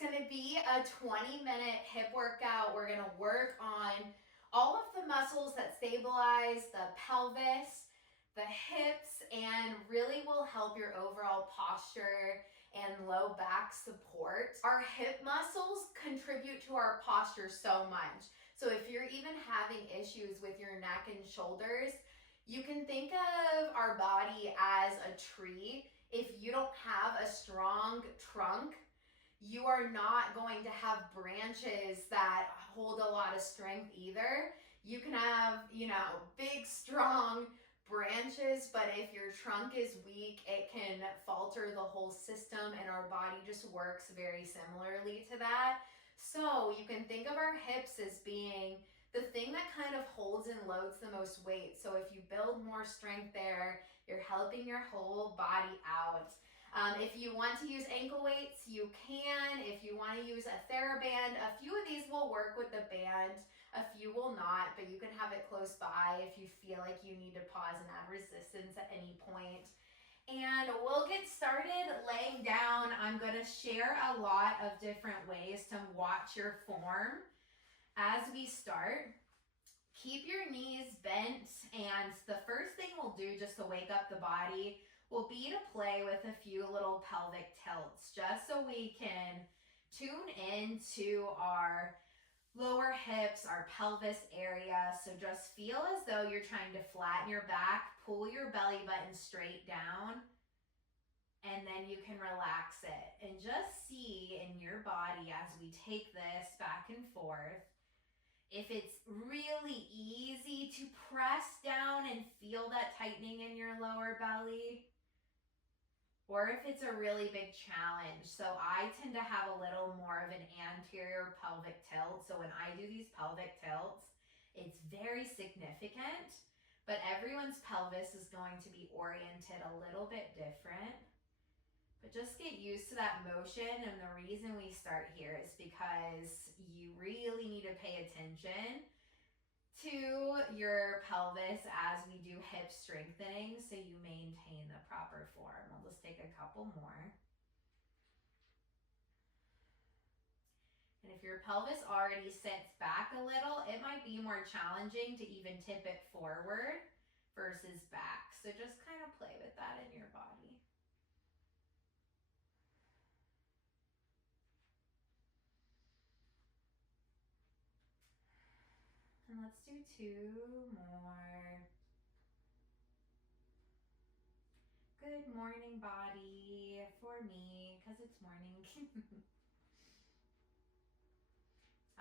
gonna be a 20-minute hip workout. We're gonna work on all of the muscles that stabilize the pelvis, the hips, and really will help your overall posture and low back support. Our hip muscles contribute to our posture so much. So if you're even having issues with your neck and shoulders, you can think of our body as a tree. If you don't have a strong trunk, you are not going to have branches that hold a lot of strength either. You can have, big, strong branches, but if your trunk is weak, it can falter the whole system, and our body just works very similarly to that. So you can think of our hips as being the thing that kind of holds and loads the most weight. So if you build more strength there, you're helping your whole body out. If you want to use ankle weights, you can. If you want to use a TheraBand, a few of these will work with the band, a few will not, but you can have it close by if you feel like you need to pause and add resistance at any point. And we'll get started laying down. I'm going to share a lot of different ways to watch your form. As we start, keep your knees bent, and the first thing we'll do just to wake up the body will be to play with a few little pelvic tilts, just so we can tune into our lower hips, our pelvis area. So just feel as though you're trying to flatten your back, pull your belly button straight down, and then you can relax it. And just see in your body as we take this back and forth, if it's really easy to press down and feel that tightening in your lower belly, or if it's a really big challenge. So I tend to have a little more of an anterior pelvic tilt. So when I do these pelvic tilts, it's very significant, but everyone's pelvis is going to be oriented a little bit different. But just get used to that motion, and the reason we start here is because you really need to pay attention to your pelvis as we do hip strengthening so you maintain the proper form. We'll just take a couple more. And if your pelvis already sits back a little, it might be more challenging to even tip it forward versus back. So just kind of play with that in your body. And let's do 2 more. Good morning, body, for me, because it's morning.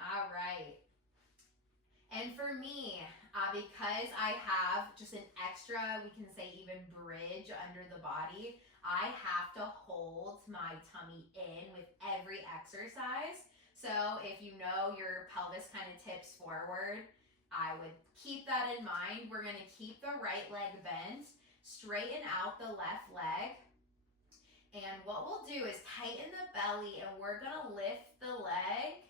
All right. And for me, because I have just an extra, we can say even bridge under the body, I have to hold my tummy in with every exercise. So if you know your pelvis kind of tips forward, I would keep that in mind. We're going to keep the right leg bent, straighten out the left leg. And what we'll do is tighten the belly, and we're going to lift the leg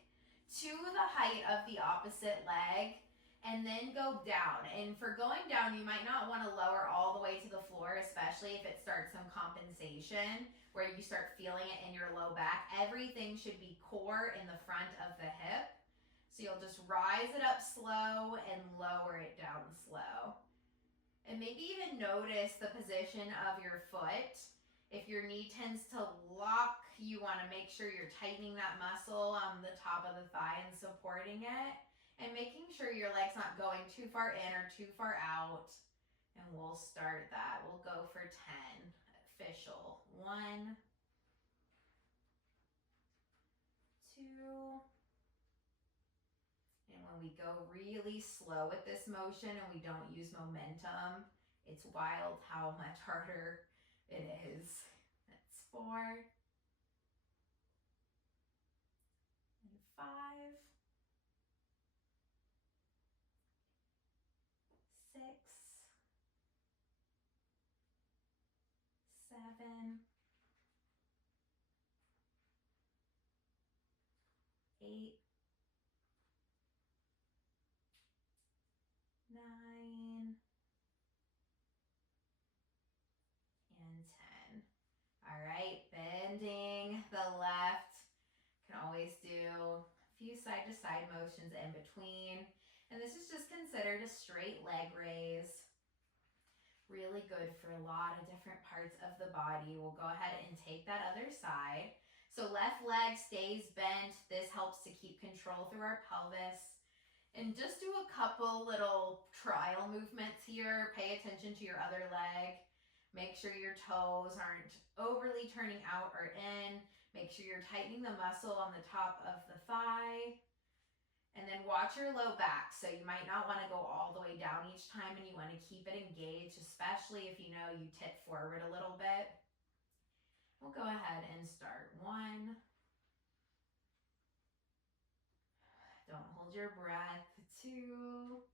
to the height of the opposite leg and then go down. And for going down, you might not want to lower all the way to the floor, especially if it starts some compensation where you start feeling it in your low back. Everything should be core in the front of the hip. So you'll just rise it up slow and lower it down slow. And maybe even notice the position of your foot. If your knee tends to lock, you want to make sure you're tightening that muscle on the top of the thigh and supporting it, and making sure your leg's not going too far in or too far out. And we'll start that. We'll go for 10. Official. 1, 2. And when we go really slow with this motion and we don't use momentum, it's wild how much harder it is. That's 4 and 5, 6, 7, 8, 9, and 10. All right, bending the left. Can always do a few side-to-side motions in between. And this is just considered a straight leg raise. Really good for a lot of different parts of the body. We'll go ahead and take that other side. So left leg stays bent. This helps to keep control through our pelvis. And just do a couple little trial movements here. Pay attention to your other leg. Make sure your toes aren't overly turning out or in. Make sure you're tightening the muscle on the top of the thigh. And then watch your low back. So you might not want to go all the way down each time, and you want to keep it engaged, especially if you know you tip forward a little bit. We'll go ahead and start. 1. Don't hold your breath. 2.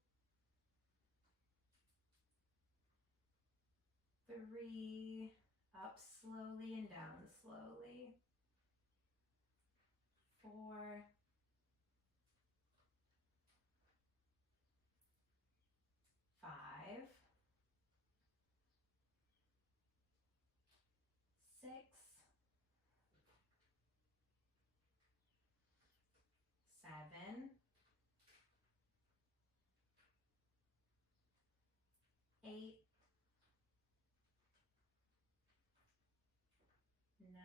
3. Up slowly and down slowly. 4. 5. 6. 7. 8. 9.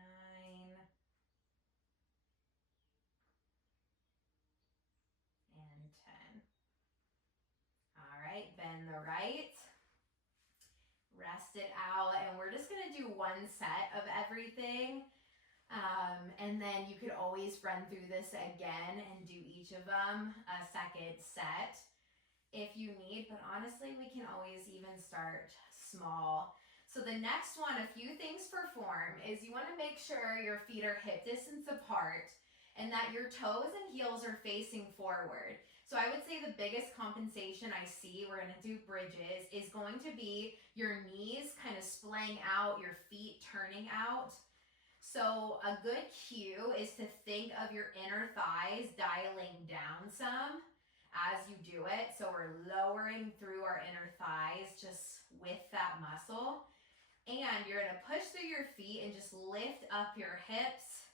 And 10. All right, bend the right. Rest it out, and we're just gonna do one set of everything. And then you could always run through this again and do each of them a second set if you need, but honestly, we can always even start small. So the next one, a few things for form, is you wanna make sure your feet are hip distance apart and that your toes and heels are facing forward. So I would say the biggest compensation I see, we're gonna do bridges, is going to be your knees kind of splaying out, your feet turning out. So a good cue is to think of your inner thighs dialing down some as you do it. So we're lowering through our inner thighs just with that muscle. And you're gonna push through your feet and just lift up your hips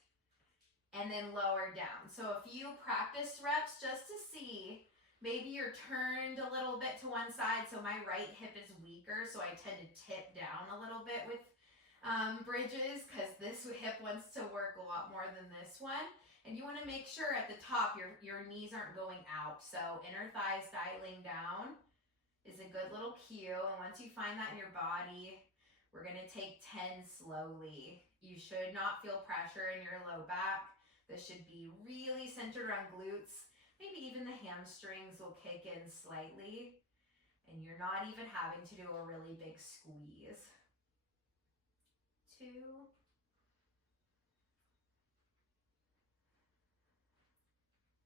and then lower down. So a few practice reps just to see. Maybe you're turned a little bit to one side, so my right hip is weaker, so I tend to tip down a little bit with bridges because this hip wants to work a lot more than this one. And you want to make sure at the top your knees aren't going out. So inner thighs dialing down is a good little cue. And once you find that in your body, we're going to take 10 slowly. You should not feel pressure in your low back. This should be really centered around glutes. Maybe even the hamstrings will kick in slightly. And you're not even having to do a really big squeeze. 2.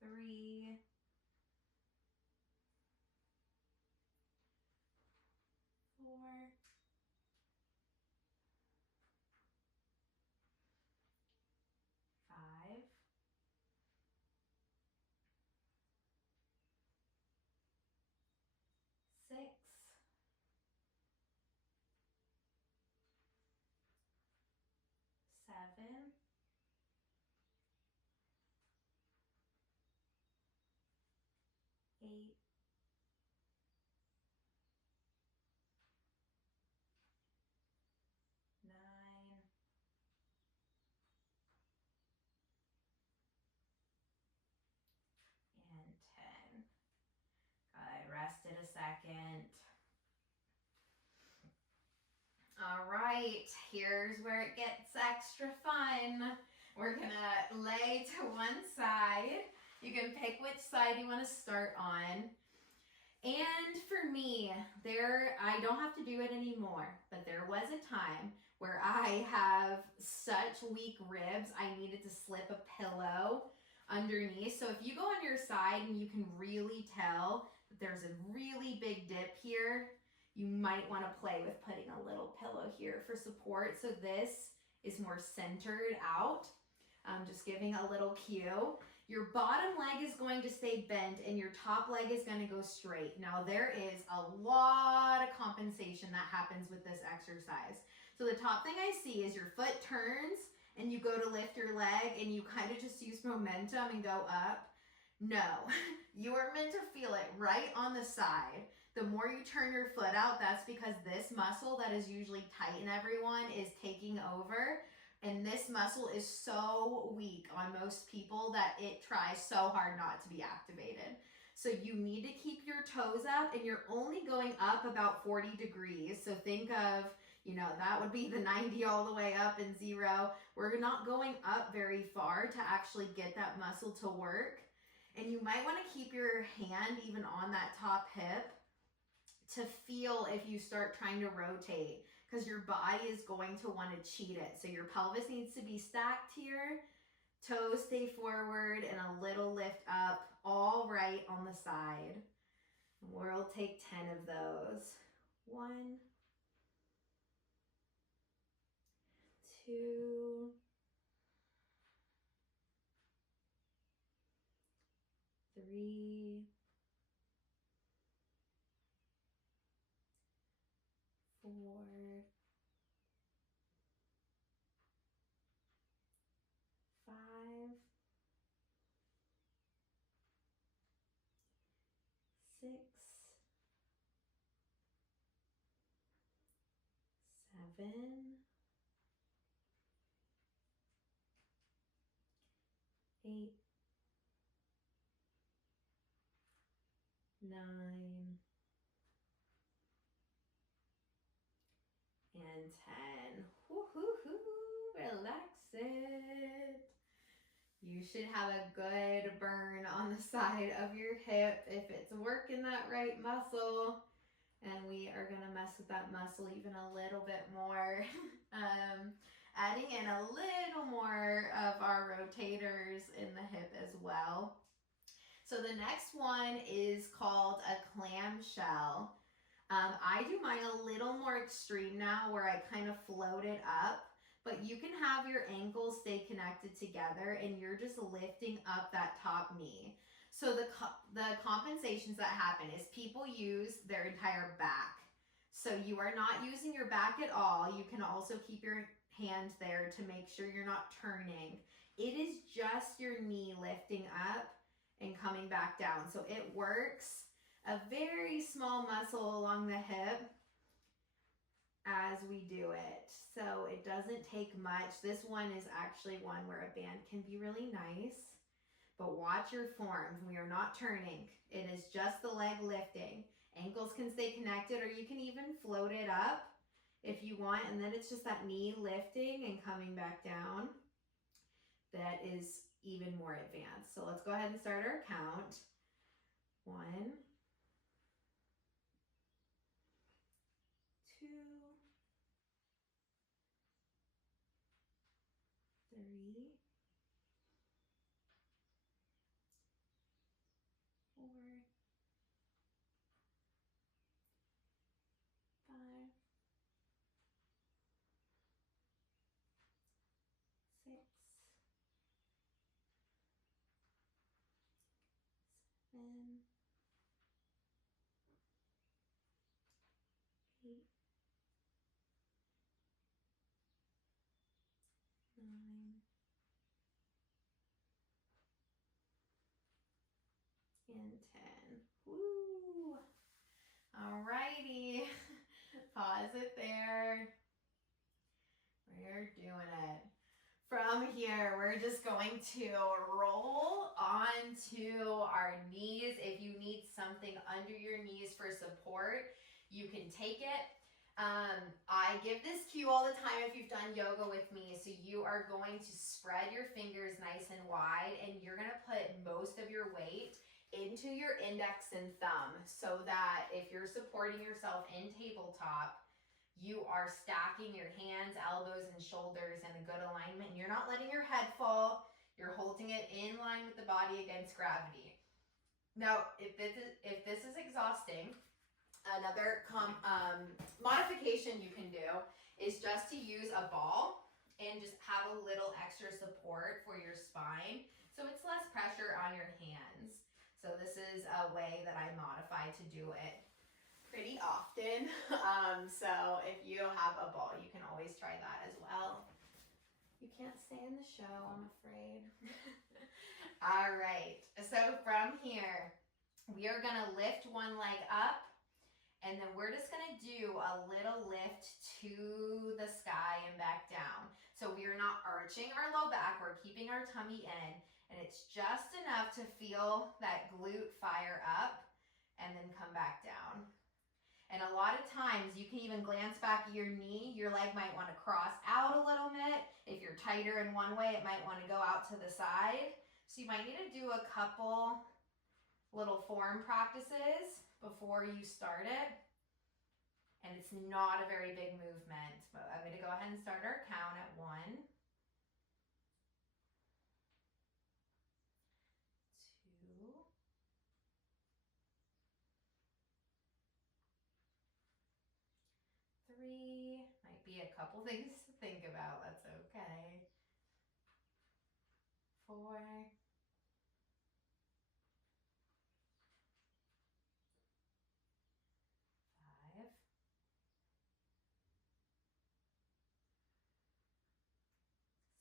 3. 4. 5. 6. 7. 8. 9. And 10. Good. Rest it a second. All right, here's where it gets extra fun. We're gonna lay to one side. You can pick which side you want to start on. And for me, I don't have to do it anymore, but there was a time where I have such weak ribs, I needed to slip a pillow underneath. So if you go on your side and you can really tell that there's a really big dip here, you might want to play with putting a little pillow here for support. So this is more centered out. Just giving a little cue. Your bottom leg is going to stay bent and your top leg is going to go straight. Now there is a lot of compensation that happens with this exercise. So the top thing I see is your foot turns and you go to lift your leg and you kind of just use momentum and go up. No, you are meant to feel it right on the side. The more you turn your foot out, that's because this muscle that is usually tight in everyone is taking over. And this muscle is so weak on most people that it tries so hard not to be activated. So you need to keep your toes up, and you're only going up about 40 degrees. So think of, that would be the 90 all the way up and 0. We're not going up very far to actually get that muscle to work. And you might want to keep your hand even on that top hip to feel if you start trying to rotate, because your body is going to want to cheat it. So your pelvis needs to be stacked here, toes stay forward, and a little lift up, all right on the side. We'll take 10 of those. 1, 2, 3, 4, 5, 6, 7, 8, 9, and 10. Woo-hoo-hoo. Relax it. You should have a good burn on the side of your hip if it's working that right muscle. And we are going to mess with that muscle even a little bit more. Adding in a little more of our rotators in the hip as well. So the next one is called a clamshell. I do mine a little more extreme now, where I kind of float it up, but you can have your ankles stay connected together and you're just lifting up that top knee. So the compensations that happen is people use their entire back. So you are not using your back at all. You can also keep your hand there to make sure you're not turning. It is just your knee lifting up and coming back down. So it works a very small muscle along the hip as we do it. So it doesn't take much. This one is actually one where a band can be really nice, but watch your form. We are not turning. It is just the leg lifting. Ankles can stay connected, or you can even float it up if you want, and then it's just that knee lifting and coming back down. That is even more advanced. So let's go ahead and start our count. 1, 2, 3, 4, 5, 6, 7, 8, 9, and 10. Woo! Alrighty. Pause it there. We're doing it. From here, we're just going to roll onto our knees. If you need something under your knees for support, you can take it. I give this to you all the time if you've done yoga with me. So you are going to spread your fingers nice and wide, and you're going to put most of your weight into your index and thumb, so that if you're supporting yourself in tabletop, you are stacking your hands, elbows, and shoulders in a good alignment. You're not letting your head fall. You're holding it in line with the body against gravity. Now, if this is exhausting, another modification you can do is just to use a ball and just have a little extra support for your spine, so it's less pressure on your hands. So this is a way that I modify to do it pretty often. So if you have a ball, you can always try that as well. You can't stay in the show, I'm afraid. All right, so from here, we are gonna lift one leg up, and then we're just gonna do a little lift to the sky and back down. So we are not arching our low back, we're keeping our tummy in, and it's just enough to feel that glute fire up and then come back down. And a lot of times you can even glance back at your knee. Your leg might want to cross out a little bit. If you're tighter in one way, it might want to go out to the side. So you might need to do a couple little form practices before you start it. And it's not a very big movement, but I'm going to go ahead and start our count at 1, 2, 3, might be a couple things to think about, that's okay. 4, 5,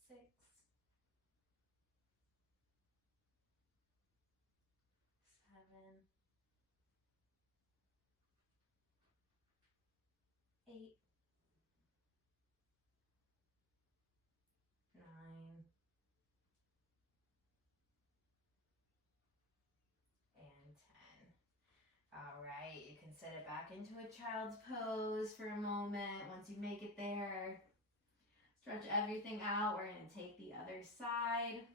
6, 7, 8, 9, and 10. All right, you can set it back into a child's pose for a moment. Once you make it there, stretch everything out. We're going to take the other side.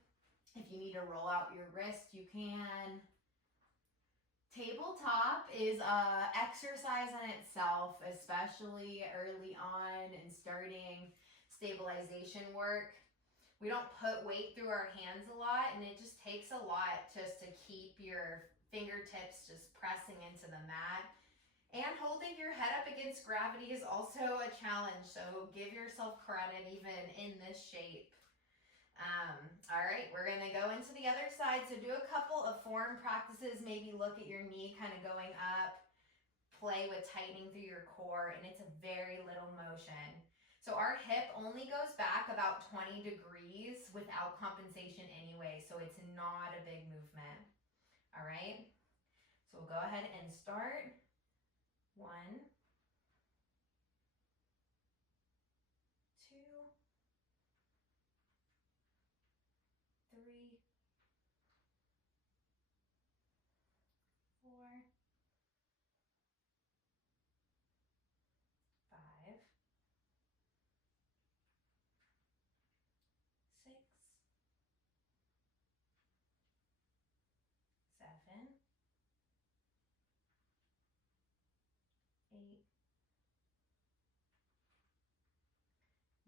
If you need to roll out your wrist, you can. Tabletop is an exercise in itself, especially early on and starting stabilization work. We don't put weight through our hands a lot, and it just takes a lot just to keep your fingertips just pressing into the mat. And holding your head up against gravity is also a challenge, so give yourself credit even in this shape. All right, we're gonna go into the other side, so do a couple of form practices, maybe look at your knee kind of going up, play with tightening through your core, and it's a very little motion. So our hip only goes back about 20 degrees without compensation anyway, so it's not a big movement. All right, so we'll go ahead and start. 1, 2, 3, 4, 5, 6, 7, 8,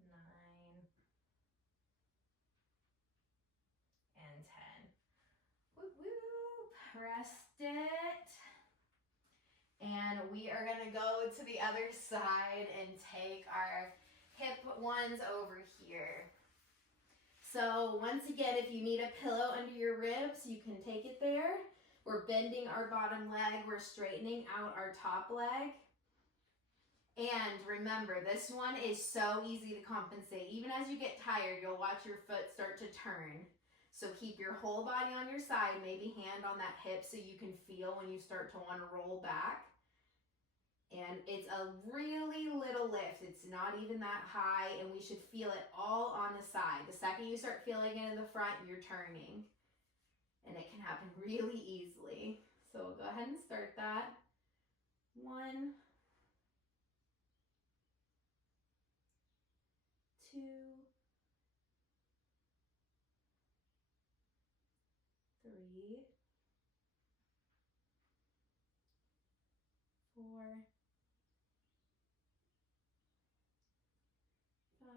9, and 10. Whoop, whoop. Rest it. And we are gonna go to the other side and take our hip ones over here. So once again, if you need a pillow under your ribs, you can take it there. We're bending our bottom leg, we're straightening out our top leg. And remember, this one is so easy to compensate. Even as you get tired, you'll watch your foot start to turn. So keep your whole body on your side, maybe hand on that hip so you can feel when you start to want to roll back. And it's a really little lift. It's not even that high, and we should feel it all on the side. The second you start feeling it in the front, you're turning. And it can happen really easily. So we'll go ahead and start that. 1, 2, 3, 4, 5,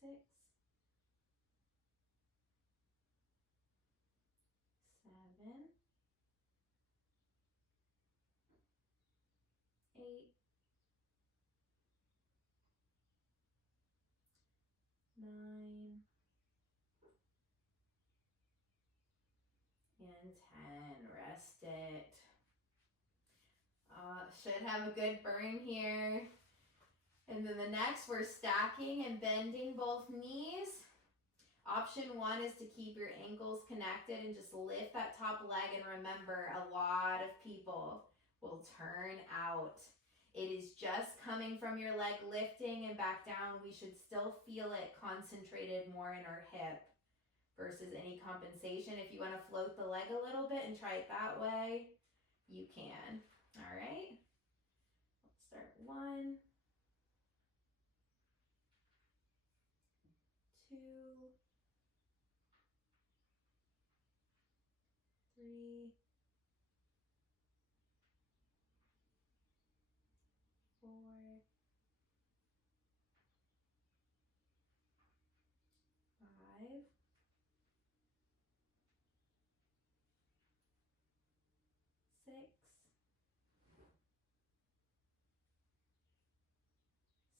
6, 7, 8, 9, and 10. Rest it. Should have a good burn here. And then the next, we're stacking and bending both knees. Option one is to keep your ankles connected and just lift that top leg. And remember, a lot of people will turn out. It is just coming from your leg lifting and back down. We should still feel it concentrated more in our hip versus any compensation. If you want to float the leg a little bit and try it that way, you can. All right. Let's start 1, 2, 3, 4, 5, 6,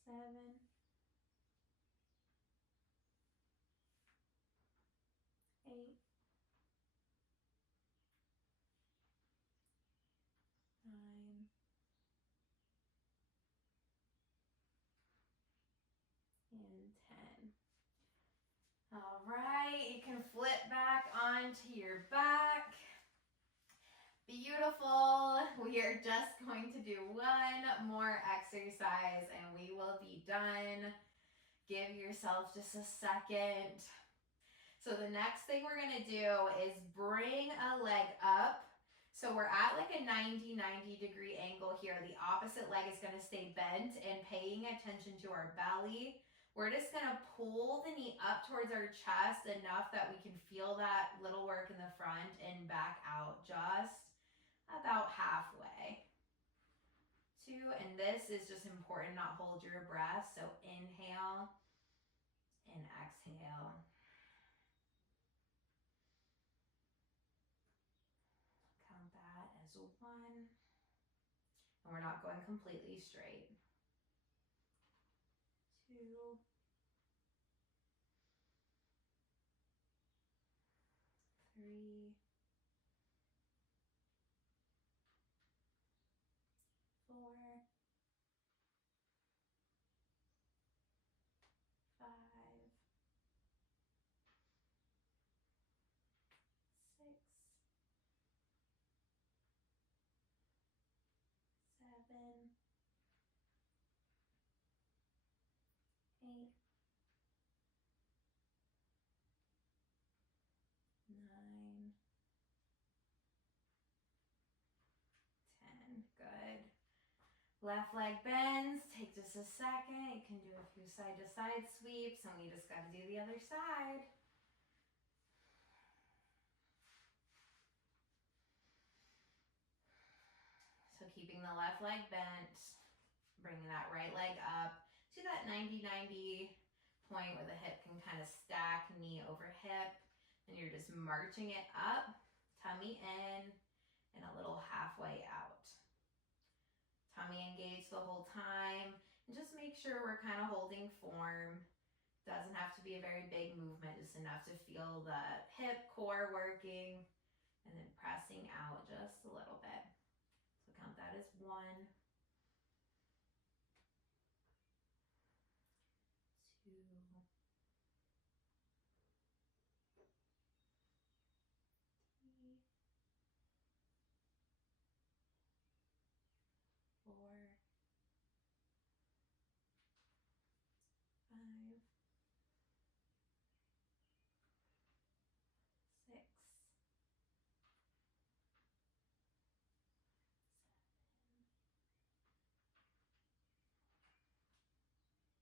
7, 8, 9, and 10. All right, you can flip back onto your back. Beautiful. We are just going to do one more exercise and we will be done. Give yourself just a second. So the next thing we're going to do is bring a leg up. So we're at like a 90 degree angle here. The opposite leg is going to stay bent and paying attention to our belly. We're just going to pull the knee up towards our chest enough that we can feel that little work in the front and back out just about halfway. 2, and this is just important, not hold your breath. So inhale and exhale. Count that as 1. And we're not going completely straight. 2, 3, 4, 5, 6, 7, 8, 9, 10. Good. Left leg bends. Take just a second. You can do a few side to side sweeps, and we just got to do the other side. So keeping the left leg bent, bringing that right leg up to that 90 point where the hip can kind of stack knee over hip. And you're just marching it up, tummy in, and a little halfway out. Tummy engaged the whole time. And just make sure we're kind of holding form. Doesn't have to be a very big movement, just enough to feel the hip core working. And then pressing out just a little bit. So count that as 1, 2, 3, 4, 5,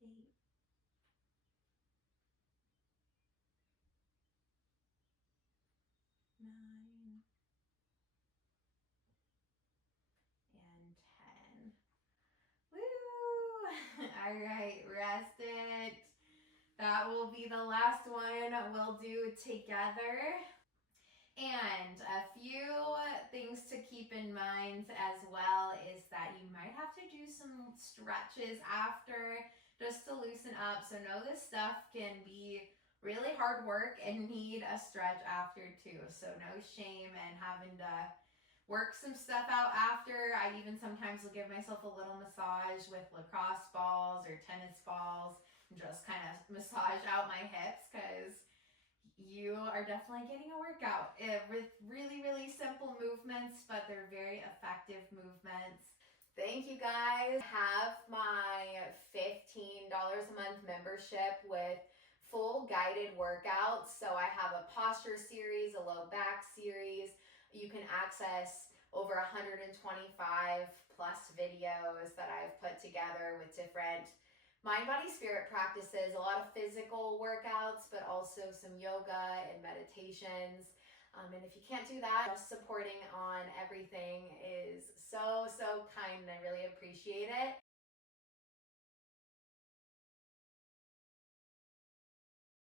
6, 7, 8, 9, and 10. Woo! All right, rest it. That will be the last one we'll do together. And a few things to keep in mind as well is that you might have to do some stretches after just to loosen up. So know this stuff can be really hard work and need a stretch after too. So no shame in having to work some stuff out after. I even sometimes will give myself a little massage with lacrosse balls or tennis balls and just kind of massage out my hips, because you are definitely getting a workout with really, really simple movements, but they're very effective movements. Thank you guys. Have my $15 a month membership with full guided workouts. So I have a posture series, a low back series. You can access over 125 plus videos that I've put together with different mind, body, spirit practices, a lot of physical workouts, but also some yoga and meditations. And if you can't do that, just supporting on everything is so, so kind, and I really appreciate it.